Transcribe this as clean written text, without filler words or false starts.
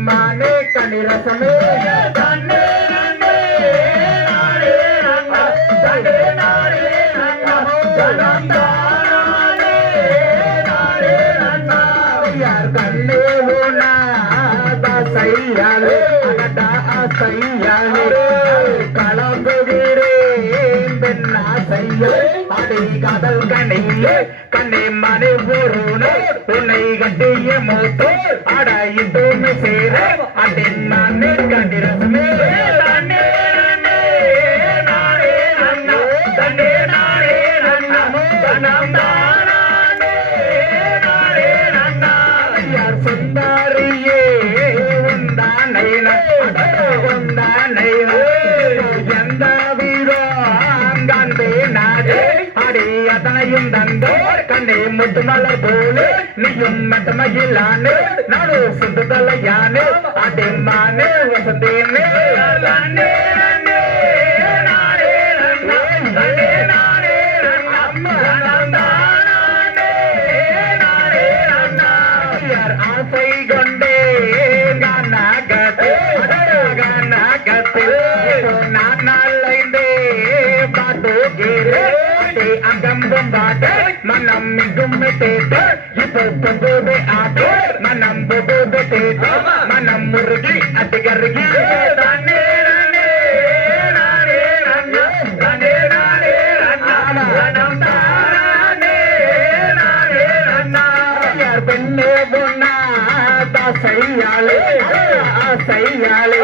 மானே கணிரசமே கண்ணே ஓனா சையாலே சையாலே களம்புகிறே பெண்ணா செய்ய அடி காதல் கண்ணிலே கண்ணே மனை போருனே உன்னை கட்டிய மூத்தே அடாயிட்டுமே சேர அடின் மண்ணே கண்டிரசமே தன்னே நானே நன்னா தன்னே நானே நன்னா தனம் தானே நானே நன்னா யார் சுந்தரியே உந்தானை உந்தானை எந்த வீரம் கண்டே நாடே அடி அத்தனையும் தந்தோ கண்ணே முத்து மலர் போல நீயும் மெத்தமையிலானே நாடு சுத்துதலையானே அடிமானே வசந்தேனே நானே நானே நானே நானே நானே யார் ஆசை கொண்டே கனகத்தே கனகத்தில் நான் நாளைந்தே பாட்டு கேரே அகம்பம் பாட்டு மனம் மிகும் தேட்டு இப்போ பொதுவே ஆட்டு மனம் பொதுவே தேட்டு மனம் முருகி அடிகருகி தானே நானே நானே நானே நானே மனம் தானே நானே யார் பெண்ணே பொண்ணா செய்யாளே செய்யாளே